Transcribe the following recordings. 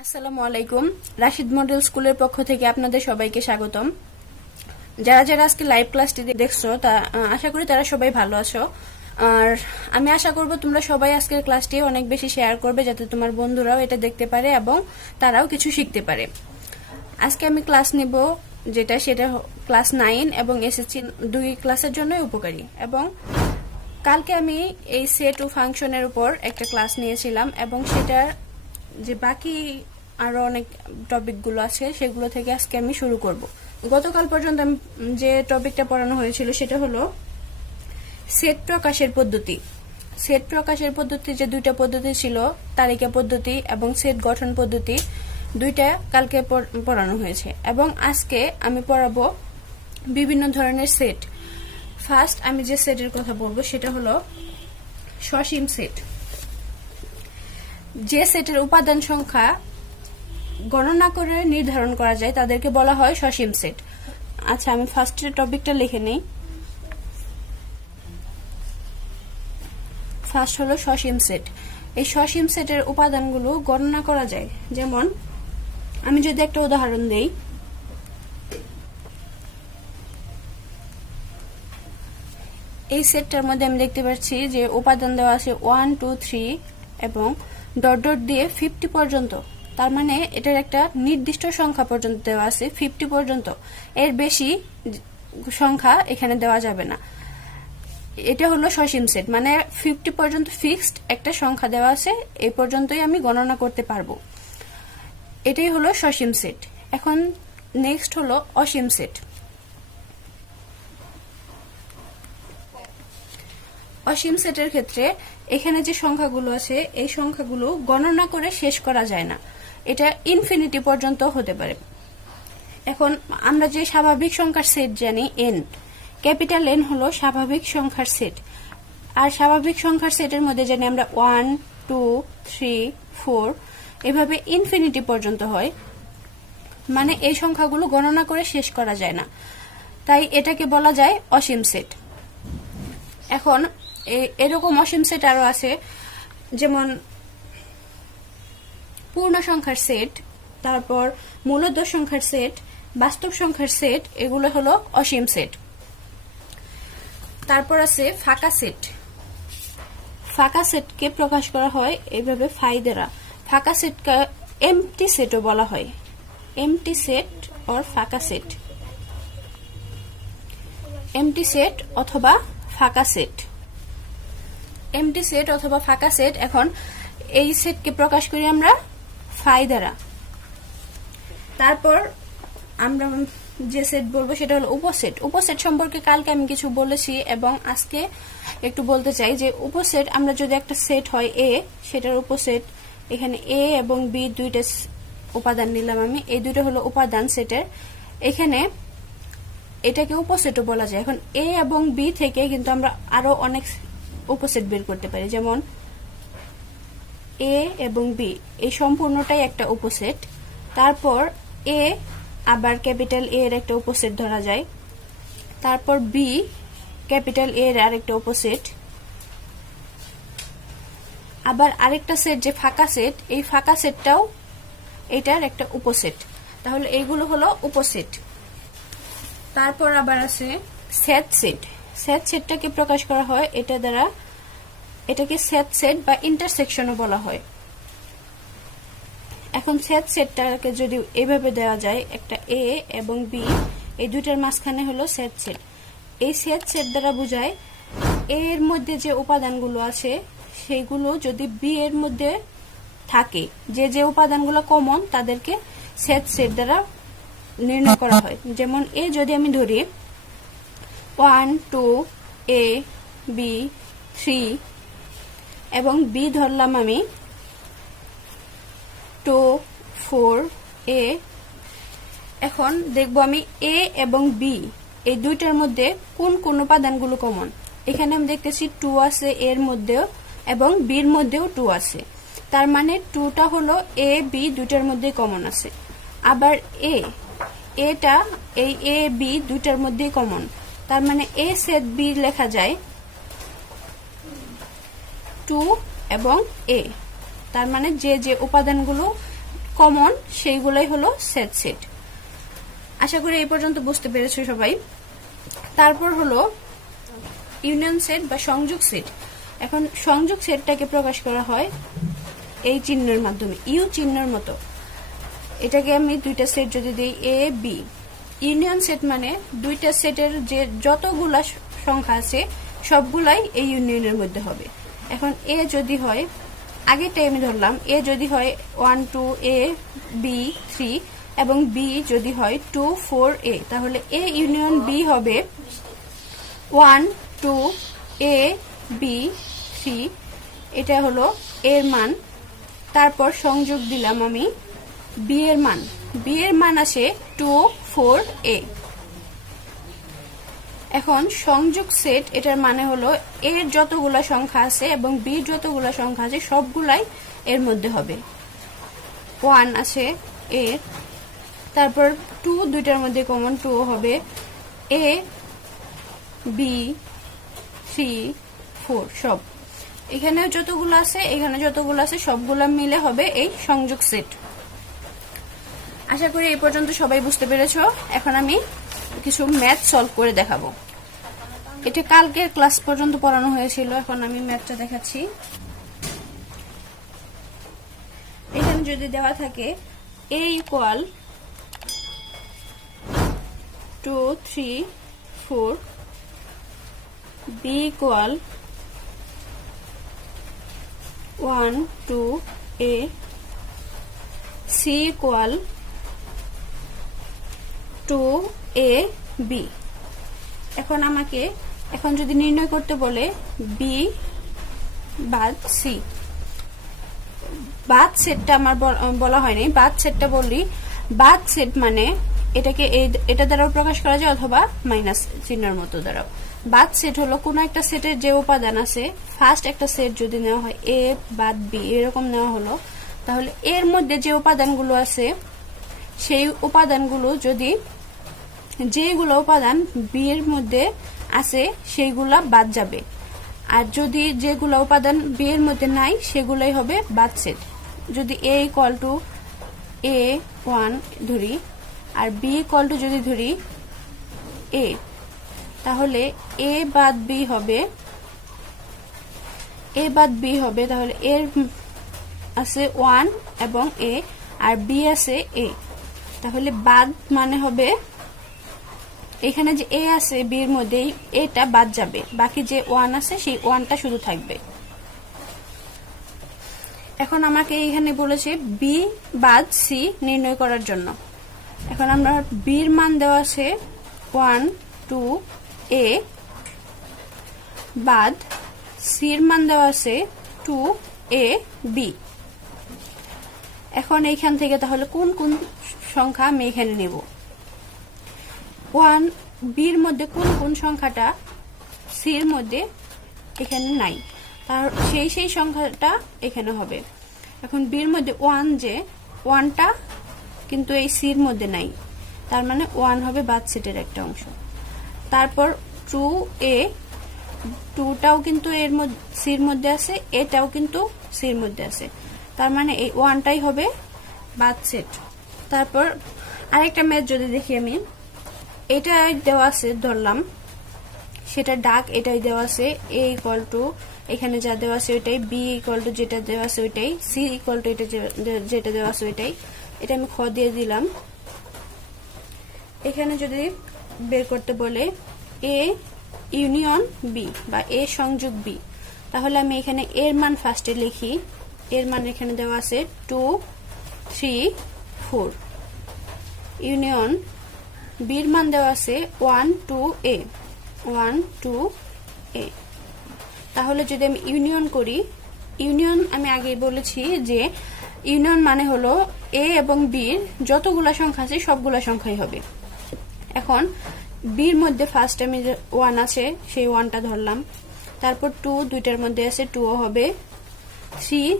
আসসালামু আলাইকুম। রাশিদ মডেল স্কুলের পক্ষ থেকে আপনাদের সবাইকে স্বাগতম। যারা যারা আজকে লাইভ ক্লাসটি দেখছো তা আশা করি তারা সবাই ভালো আছো। আর আমি আশা করব তোমরা সবাই আজকের ক্লাসটি অনেক বেশি শেয়ার করবে, যাতে তোমার বন্ধুরাও এটা দেখতে পারে এবং তারাও কিছু শিখতে পারে। আজকে আমি ক্লাস নিব সেটা ক্লাস 9 এবং এসএসসি দুই ক্লাসের জন্যই উপকারী। এবং কালকে আমি এই সেট ও ফাংশনের উপর একটা ক্লাস নিয়েছিলাম এবং সেটার যে বাকি আরো অনেক টপিকগুলো আছে সেগুলো থেকে আজকে আমি শুরু করব। গতকাল পর্যন্ত যে টপিকটা পড়ানো হয়েছিল সেটা হলো সেট প্রকাশের পদ্ধতি। সেট প্রকাশের পদ্ধতি যে দুইটা পদ্ধতি ছিল, তালিকা পদ্ধতি এবং সেট গঠন পদ্ধতি, দুইটা কালকে পড়ানো হয়েছে। এবং আজকে আমি পড়াবো বিভিন্ন ধরনের সেট। ফার্স্ট আমি যে সেটের কথা বলবো সেটা হলো সসীম সেট। যে সেটের উপাদান সংখ্যা গণনা করে নির্ধারণ করা যায় তাদেরকে বলা হয় সসীম সেট। আচ্ছা, আমি ফার্স্টের টপিকটা লিখে নেই। ফার্স্ট হলো সসীম সেট। এই সসীম সেটের উপাদানগুলো গণনা করা যায়। যেমন আমি যদি একটা উদাহরণ দেই, এই সেটটার মধ্যে আমি দেখতে পাচ্ছি যে উপাদান দেওয়া আছে 1 2 3 এবং ডট ডট দিয়ে 50 পর্যন্ত। তার মানে এটার একটা নির্দিষ্ট সংখ্যা পর্যন্ত দেওয়া আছে, 50 পর্যন্ত। এর বেশি সংখ্যা এখানে দেওয়া যাবে না। এটা হলো সসীম সেট, মানে 50 পর্যন্ত ফিক্সড একটা সংখ্যা দেওয়া আছে, এই পর্যন্তই আমি গণনা করতে পারবো। এটাই হলো সসীম সেট। এখন নেক্সট হলো অসীম সেট। অসীম সেটের ক্ষেত্রে এখানে যে সংখ্যাগুলো আছে এই সংখ্যাগুলো গণনা করে শেষ করা যায় না, এটা ইনফিনিটি পর্যন্ত হতে পারে। এখন আমরা যে স্বাভাবিক সংখ্যার সেট জানি n, ক্যাপিটাল N হলো স্বাভাবিক সংখ্যার সেট। আর স্বাভাবিক সংখ্যার সেটের মধ্যে জানি আমরা 1 2 3 4 এভাবে ইনফিনিটি পর্যন্ত হয়, মানে এই সংখ্যাগুলো গণনা করে শেষ করা যায় না, তাই এটাকে বলা যায় অসীম সেট। এখন এরকম অসীম সেট আরো আছে, যেমন পূর্ণ সংখ্যার সেট, তারপর মূলদ সংখ্যার সেট, বাস্তব সংখ্যার সেট, এগুলো হলো অসীম সেট। তারপর আছে ফাঁকা সেট। ফাঁকা সেটকে প্রকাশ করা হয় এইভাবে ফাই দ্বারা। ফাঁকা সেটকে এমটি সেটও বলা হয়, এমটি সেট অর ফাঁকা সেট, এমটি সেট অথবা ফাঁকা সেট, এমটি সেট অথবা ফাঁকা সেট। এখন এই সেটকে প্রকাশ করি আমরা ফাই দ্বারা। তারপর আমরা যে সেট বলবো সেটা হলো উপসেট। উপসেট সম্পর্কে কালকে আমি কিছু বলেছি এবং আজকে একটু বলতে চাই যে উপসেট, আমরা যদি একটা সেট হয় এ, সেটার উপসেট, এখানে এ এবং বি দুইটা উপাদান নিলাম আমি, এই দুইটা হলো উপাদান সেটের। এখানে এটাকে উপসেটও বলা যায়। এখন এ এবং বি থেকে কিন্তু আমরা আরো অনেক উপসেট বের করতে পারি, যেমন এ এবং বি এই সম্পূর্ণটাই একটা উপসেট। তারপর এ আবার ক্যাপিটাল এ এর একটা উপসেট ধরা যায়, তারপর বি ক্যাপিটাল এ এর আরেকটা উপসেট, আবার আরেকটা সেট যে ফাঁকা সেট, এই ফাঁকা সেটটাও এটার একটা উপসেট। তাহলে এইগুলো হলো উপসেট। তারপর আবার আছে সেট সেট। সেট সেটটাকে প্রকাশ করা হয় এটা দ্বারা, এটাকে সেট সেট বা ইন্টারসেকশনও বলা হয়। এখন সেট সেটটাকে যদি এইভাবে দেওয়া যায়, একটা এ এবং বি, এই দুইটার মাঝখানে হলো সেট সেট। এই সেট সেট দ্বারা বোঝায় এর মধ্যে যে উপাদানগুলো আছে সেইগুলো যদি বি এর মধ্যে থাকে, যে যে উপাদানগুলো কমন তাদেরকে সেট সেট দ্বারা নির্ণয় করা হয়। যেমন এ যদি আমি ধরি 1 2 a b 3 এবং বি ধরলাম আমি 2 4 a, এখন দেখবো আমি এ এবং বি এই দুইটার মধ্যে কোন কোন উপাদানগুলো কমন। এখানে আমি দেখতেছি 2 আছে এর মধ্যেও এবং বির মধ্যেও 2 আছে, তার মানে 2টা হলো এ বি দুইটার মধ্যে কমন আছে। আবার এটা এই এ বি দুইটার মধ্যে কমন, তার মানে এ সেট বি লেখা যায় 2 এবং এ। তার মানে যে যে উপাদানগুলো কমন সেইগুলাই হলো সেট সেট। আশা করি এই পর্যন্ত বুঝতে পেরেছো সবাই। তারপর হলো ইউনিয়ন সেট বা সংযোগ সেট। এখন সংযোগ সেটটাকে প্রকাশ করা হয় এই চিহ্নের মাধ্যমে, ইউ চিহ্নের মতো। এটাকে আমি দুইটা সেট যদি দিই এ বি, ইউনিয়ন সেট মানে দুইটা সেটের যে যতগুলা সংখ্যা আছে সবগুলাই এই ইউনিয়নের মধ্যে হবে। এখন এ যদি হয়, আগেরটাই আমি ধরলাম, এ যদি হয় 1 2 এ বি 3 এবং বি যদি হয় 2 4 এ, তাহলে এ ইউনিয়ন বি হবে 1 2 এ বি 3, এটা হলো এর মান। তারপর সংযোগ দিলাম আমি বি এর মান, বি এর মান আসে 2 4 এ। এখন সংযোগ সেট এটার মানে হলো এর যতগুলা সংখ্যা আছে এবং বি যতগুলা সংখ্যা আছে সবগুলাই এর মধ্যে হবে। 1 আছে এর, তারপর 2 দুইটার মধ্যে কমন 2 হবে, এ বি 3 4 সব এখানে যতগুলো আছে এখানে যতগুলো আছে সবগুলা মিলে হবে এই সংযোগ সেট। আশা করি এই পর্যন্ত সবাই বুঝতে পেরেছো। এখন আমি কিছু ম্যাথ সলভ করে দেখাবো। এটা কালকের ক্লাস পর্যন্ত পড়ানো হয়েছিল, এখন আমি ম্যাথটা দেখাচ্ছি। এখানে যদি দেওয়া থাকে a equal 2 3 4, b equal 1 2 a, c equal 2 a b। এখন যদি নির্ণয় করতে বলে b বাদ c, বাদ সেটটা আমার বলা হয়নি, বাদ সেটটা বললি। বাদ সেট মানে এটাকে এটা দ্বারাও প্রকাশ করা যায় অথবা মাইনাস চিহ্নের মতো দ্বারাও। বাদ সেট হলো কোন একটা সেটের যে উপাদান আছে, ফার্স্ট একটা সেট যদি নেওয়া হয় এ বাদ বি এরকম নেওয়া হলো, তাহলে এর মধ্যে যে উপাদানগুলো আছে সেই উপাদানগুলো যদি যেগুলো উপাদান বি এর মধ্যে আছে সেইগুলা বাদ যাবে, আর যদি যেগুলো উপাদান বি এর মধ্যে নাই সেগুলাই হবে বাদ সেট। যদি a ইকুয়াল টু a 1 ধরি আর b ইকুয়াল টু যদি ধরি a, তাহলে a বাদ b হবে, তাহলে এর আছে 1 এবং a আর b আছে a, তাহলে বাদ মানে হবে এখানে যে a আছে b এর মধ্যে এটা বাদ যাবে, বাকি যে 1 আছে সেই 1টা শুধু থাকবে। এখন আমাকে এখানে বলেছে b বাদ c নির্ণয় করার জন্য। এখন আমরা b এর মান দেওয়া আছে 1 2 a বাদ c এর মান দেওয়া আছে 2 a b। এখন এইখান থেকে তাহলে কোন কোন সংখ্যা আমি এখানে নেব? 1 b এর মধ্যে কোন কোন সংখ্যাটা c এর মধ্যে এখানে নাই, তার সেই সংখ্যাটা এখানে হবে। এখন b এর মধ্যে 1, যে 1টা কিন্তু এই c এর মধ্যে নাই, তার মানে 1 হবে বাদ সেটের একটা অংশ। তারপর 2a, 2টাও কিন্তু এর মধ্যে c এর মধ্যে আছে, এটাও কিন্তু c এর মধ্যে আছে, তার মানে এই 1টাই হবে বাদ সেট। তারপর আরেকটা ম্যাথ যদি দেখি আমি, এটা দেওয়া আছে ধরলাম, সেটা ডাক এটাই দেওয়া আছে, a ইকুয়াল টু এখানে যা দেওয়া আছে ওইটাই, b ইকুয়াল টু যেটা দেওয়া আছে ওইটাই, c ইকুয়াল টু এটা যেটা দেওয়া আছে ওইটাই। এটা আমি খ দিয়ে দিলাম। এখানে যদি বের করতে বলে a ইউনিয়ন b বা a সংযোগ b, তাহলে আমি এখানে এর মান ফার্স্টে লিখি। এর মান এখানে দেওয়া আছে 2 3 4, ইউনিয়ন b এর মান দেওয়া আছে 1 2 a 1 2 a। তাহলে যদি আমি ইউনিয়ন করি, ইউনিয়ন আমি আগেই বলেছি যে ইউনিয়ন মানে হলো a এবং b এর যতগুলা সংখ্যা আছে সবগুলা সংখ্যাই হবে। এখন b এর মধ্যে ফার্স্ট আমি 1 আছে সেই 1টা ধরলাম, তারপর 2 দুইটার মধ্যে আছে 2 হবে, 3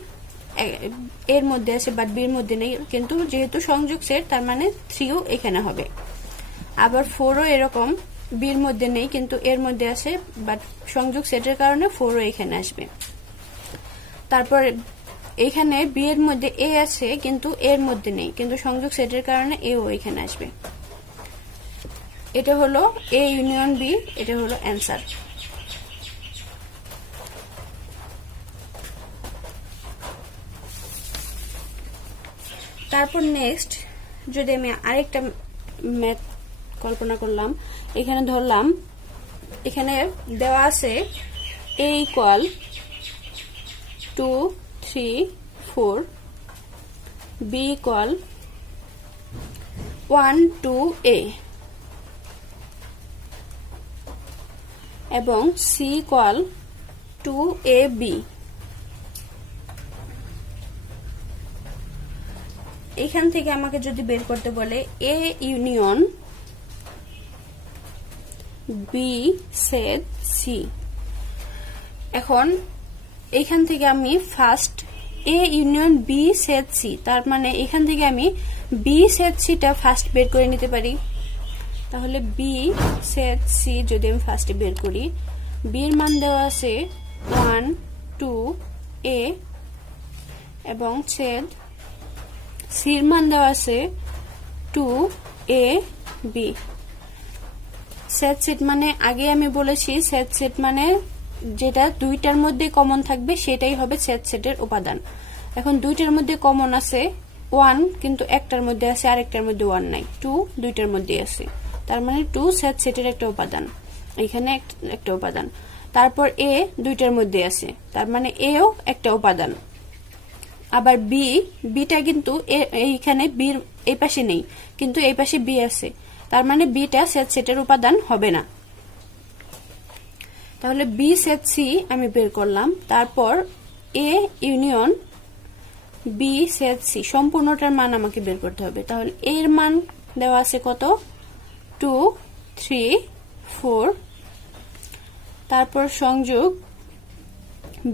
এর মধ্যে আছে বাট b এর মধ্যে নেই, কিন্তু যেহেতু সংযোগ সেট তার মানে 3ও এখানে হবে। আবার 4ও এরকম, b এর মধ্যে নেই কিন্তু এর মধ্যে আছে বাট সংযোগ সেটের কারণে 4ও এখানে আসবে। তারপর এখানে বি এর মধ্যে এ আছে কিন্তু এর মধ্যে নেই, কিন্তু সংযোগ সেটের কারণে এ ও এখানে আসবে। এটা হলো এ ইউনিয়ন বি, এটা হলো অ্যান্সার। তারপর নেক্সট যদি আমি আরেকটা ম্যাথ কল্পনা করলাম, এখানে ধরলাম এখানে দেওয়া আছে a equal 2 3 4, b equal 1 2 a এবং c ইকুয়াল 2 a b। এখান থেকে আমাকে যদি বের করতে বলে A union B set C, এখন এইখান থেকে আমি first A union B set C, তার মানে এখান থেকে আমি বি সেট সিটা ফার্স্ট বের করে নিতে পারি। তাহলে বি সেট সি যদি আমি ফার্স্টে বের করি, বির মান দেওয়া আছে 1 2 এ এবং সেট সির মান দেওয়া আছে 2 এ বি। সেট সেট মানে আগে আমি বলেছি সেট সেট মানে যেটা দুইটার মধ্যে কমন থাকবে সেটাই হবে সেট সেটের উপাদান। এখন দুইটার মধ্যে কমন আছে 1, কিন্তু একটার মধ্যে আছে আরেকটার মধ্যে 1 নাই, 2 দুইটার মধ্যে আছে, তার মানে 2 সেট সেটের একটা উপাদান, এখানে একটা উপাদান। তারপর এ দুইটার মধ্যে আছে, তার মানে এও একটা উপাদান। আবার বিটা কিন্তু এইখানে বির এই পাশে নেই, কিন্তু এই পাশে বি আছে, তার মানে বিটা সেট সেটের উপাদান হবে না। তাহলে বি সেট সি আমি বের করলাম। তারপর A union B set C সম্পূর্ণটার মান আমাকে বের করতে হবে। তাহলে এর মান দেওয়া আছে কত 2 3 4, তারপর সংযোগ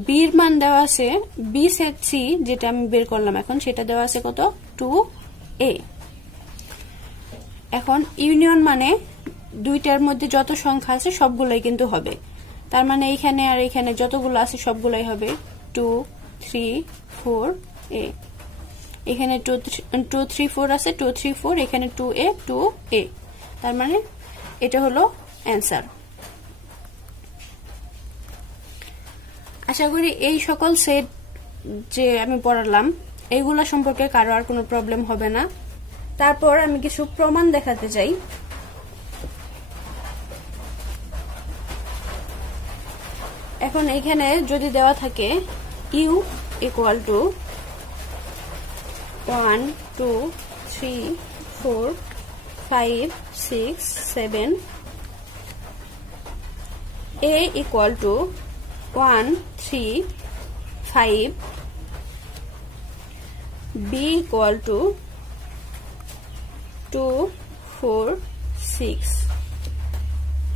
বির মান দেওয়া আছে বি সেট সি যেটা আমি বের করলাম এখন, সেটা দেওয়া আছে কত 2 এ। এখন ইউনিয়ন মানে দুইটার মধ্যে যত সংখ্যা আছে সবগুলাই কিন্তু হবে, তার মানে এইখানে আর এখানে যতগুলো আছে সবগুলাই হবে 2 3 4 এ। এখানে 2 3 4 আছে, 2 3 4, এখানে 2 এ 2 এ, তার মানে এটা হলো অ্যান্সার। আশা করি এই সকল সেট যে আমি পড়ালাম এইগুলা সম্পর্কে কারো আর কোনো প্রবলেম হবে না। তারপর আমি কিছু প্রমাণ দেখাতে চাই। এখন এখানে যদি দেওয়া থাকে U equal to 1 2 3 4 5 6 7, a equal to 1 3 5, b equal to 2 4 6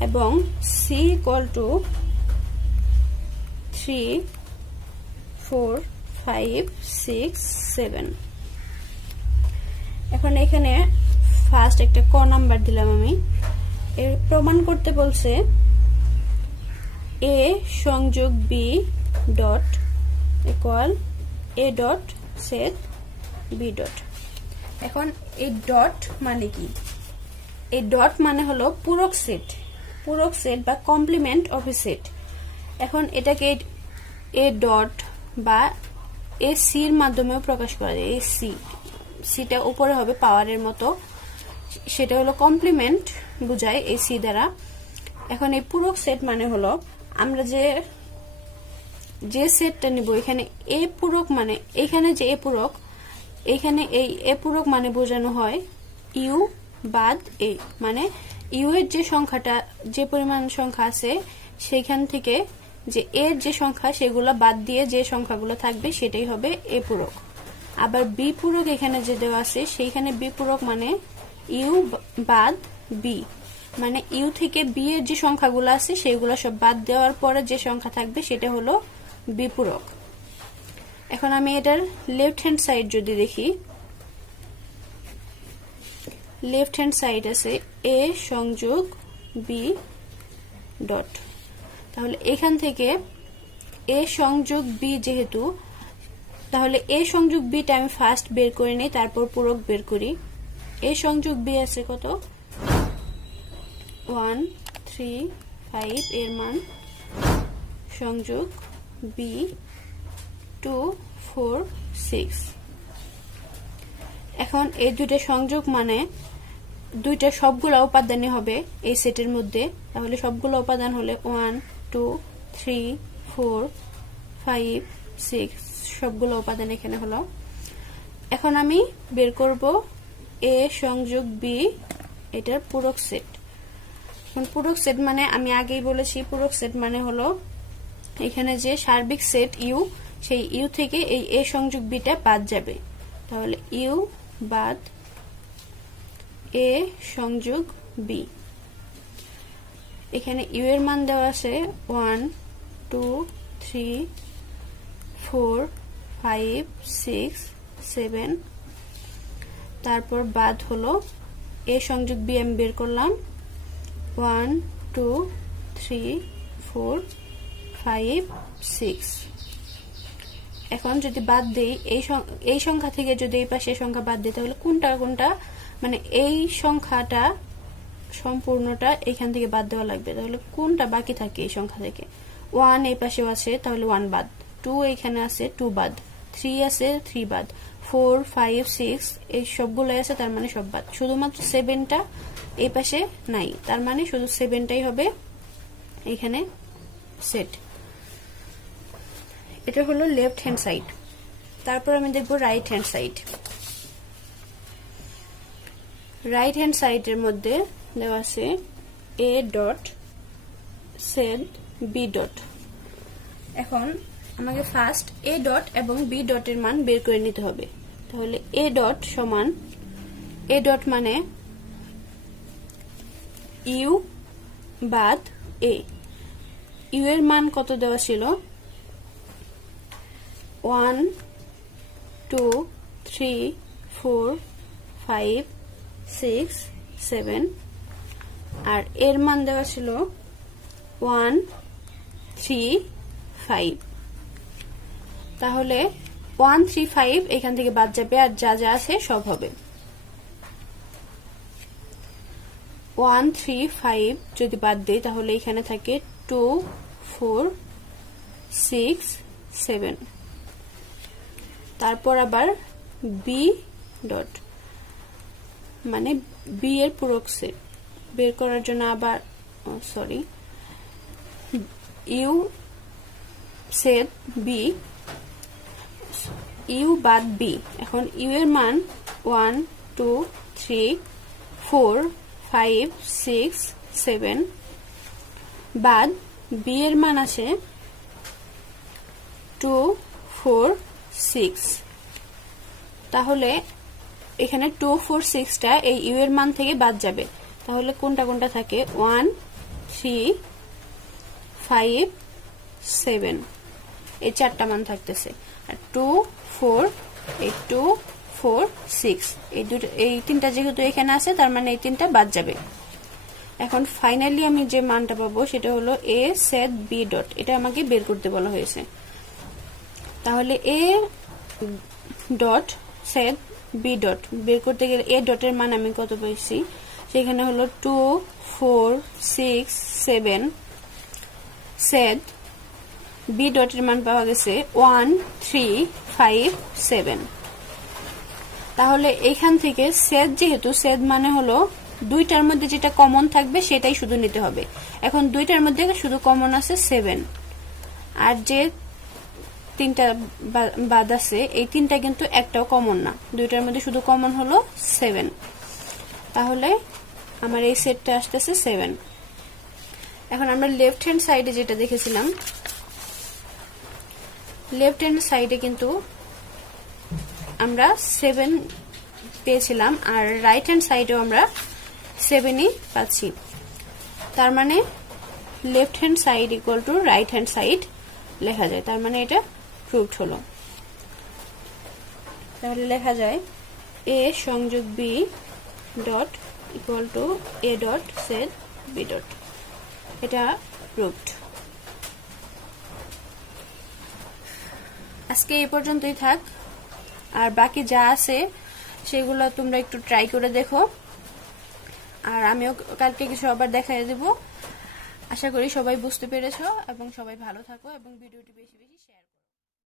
এবং c equal to 3 4 5 6 7। এখন এখানে ফার্স্ট একটা ক নাম্বার দিলাম আমি। এর প্রমাণ করতে বলছে a সংযোগ b dot equal a dot set b dot. এখন এই ডট মানে কি? এই ডট মানে হলো পূরক সেট বা কমপ্লিমেন্ট অফ এ সেট। এখন এটাকে এ ডট বা এ সির মাধ্যমেও প্রকাশ করা যায়। এই সিটা উপরে হবে পাওয়ারের মতো, সেটা হলো কমপ্লিমেন্ট বোঝায় এই সি দ্বারা। এখন এই পূরক সেট মানে হলো আমরা যে সেটটা নিব, এখানে এ পূরক মানে এখানে যে এ পূরক, এখানে এই এ পূরক মানে বোঝানো হয় ইউ বাদ এ, মানে ইউ এর যে সংখ্যাটা যে পরিমাণ সংখ্যা আছে সেখান থেকে যে এর যে সংখ্যা সেগুলো বাদ দিয়ে যে সংখ্যাগুলো থাকবে সেটাই হবে এ পূরক। আবার বি পূরক এখানে যে দেওয়া আছে সেইখানে বি পূরক মানে ইউ বাদ বি, মানে ইউ থেকে বি এর যে সংখ্যাগুলো আছে সেগুলো সব বাদ দেওয়ার পরে যে সংখ্যা থাকবে সেটা হলো বি পূরক। এখন আমি এটার লেফট হ্যান্ড সাইড যদি দেখি, লেফট হ্যান্ড সাইড আছে এ সংযোগ বি ডট। তাহলে এখান থেকে এ সংযোগ বি যেহেতু তাহলে এ সংযোগ বিটা আমি ফার্স্ট বের করে নেই, তারপর পূরক বের করি। এ সংযোগ বি আছে কত 1 3 5 এর মান, সংযোগ বি 2 4 6। এখন এই দুইটা সংযোগ মানে দুইটা সবগুলো উপাদানই হবে এই সেটের মধ্যে, তাহলে সবগুলো উপাদান হলে 1 2 3 4 5 6 সবগুলো উপাদান এখানে হলো। এখন আমি বের করব এ সংযোগ বি এটার পূরক সেট। এখন পূরক সেট মানে আমি আগেই বলেছি পূরক সেট মানে হলো এখানে যে সার্বিক সেট ইউ, সেই ইউ থেকে এই এ সংযোগ বিটা বাদ যাবে, তাহলে ইউ বাদ এ সংযোগ বি। এখানে ইউ এর মান দেওয়া আছে 1 2 3 4 5 6 7, তারপর বাদ হলো এ সংযোগ বি আমি বের করলাম 1 2 3 4 5 6। এখন যদি বাদ দেই এই সংখ্যা থেকে যদি এই পাশে সংখ্যা বাদ দিই তাহলে কোনটা কোনটা মানে এই সংখ্যাটা সম্পূর্ণটা এখান থেকে বাদ দেওয়া লাগবে, তাহলে কোনটা বাকি থাকে এই সংখ্যা থেকে 1 এই পাশেও আছে তাহলে 1 বাদ, 2 এখানে আছে 2 বাদ, 3 আছে 3 বাদ, 4 5 6 এই সবগুলো আছে তার মানে সব বাদ, শুধুমাত্র 7টা এই পাশে নাই, তার মানে শুধু 7টাই হবে এখানে সেট। এটা হলো লেফট হ্যান্ড সাইড। তারপর আমি দেখব right hand side. Right hand সাইডের মধ্যে দেওয়া আছে A dot set B dot. এখন আমাকে ফার্স্ট এ ডট এবং বি ডটের মান বের করে নিতে হবে, তাহলে এ ডট সমান এ ডট মানে ইউ বাদ এ। ইউ এর মান কত দেওয়া ছিল 1 2 3 4 5 6 7, আর এর মান দেওয়া ছিল 1 3 5। তাহলে 1 3 5 এখান থেকে বাদ যাবে আর যা যা আছে সব হবে। 1 3 5 যদি বাদ দেই তাহলে এখানে থাকে 2 4 6 7, তারপর আবার বি ডট মানে বি এর পূরক সেট বের করার জন্য আবার sorry U set B, U বাদ বি। এখন ইউ এর মান 1 2 3 4 5 6 7 বাদ বি এর মান আছে 2 4 6, তাহলে এখানে 2 4 6টা এই ইউ এর মান থেকে বাদ যাবে, তাহলে কোনটা কোনটা থাকে 1 3 5 7 এই চারটা মান থাকতেছে, আর 2 4 এই 2 4 6 এই তিনটা যেহেতু এখানে আছে তার মানে এই তিনটা বাদ যাবে। এখন ফাইনালি আমি যে মানটা পাবো সেটা হলো এ সেট বি ডট, এটা আমাকে বের করতে বলা হয়েছে। তাহলে A dot set B dot বের করতে গেলে এ ডটের মান আমি কত পাইছি সেখানে হলো 2 4 6 7, সেট বি ডটের মান পাওয়া গেছে 1 3 5 7। তাহলে এখান থেকে সেট যেহেতু সেট মানে হলো দুইটার মধ্যে যেটা কমন থাকবে সেটাই শুধু নিতে হবে। এখন দুইটার মধ্যে শুধু কমন আছে 7, আর যে তিনটা বাদ আছে এই তিনটা কিন্তু একটাও কমন না, দুইটার মধ্যে শুধু কমন হলো 7, তাহলে আমার এই সেটটা আসতেছে 7। এখন আমরা লেফট হ্যান্ড সাইডে যেটা দেখেছিলাম, লেফট হ্যান্ড সাইডে কিন্তু আমরা 7 পেয়েছিলাম আর রাইট হ্যান্ড সাইডেও আমরা 7ই পাচ্ছি, তার মানে left hand side equal to right hand side লেখা যায়, তার মানে এটা প্রুভড হলো। তাহলে লেখা যায় এ সংযোগ B dot equal to A dot set B dot, এটা প্রুভড। আজকে এই পর্যন্তই থাক, আর বাকি যা আছে সেগুলো তোমরা একটু ট্রাই করে দেখো, আর আমিও কালকে কিছু আবার দেখাই দেব। আশা করি সবাই বুঝতে পেরেছো এবং সবাই ভালো থাকো এবং ভিডিওটি বেশি বেশি শেয়ার করো।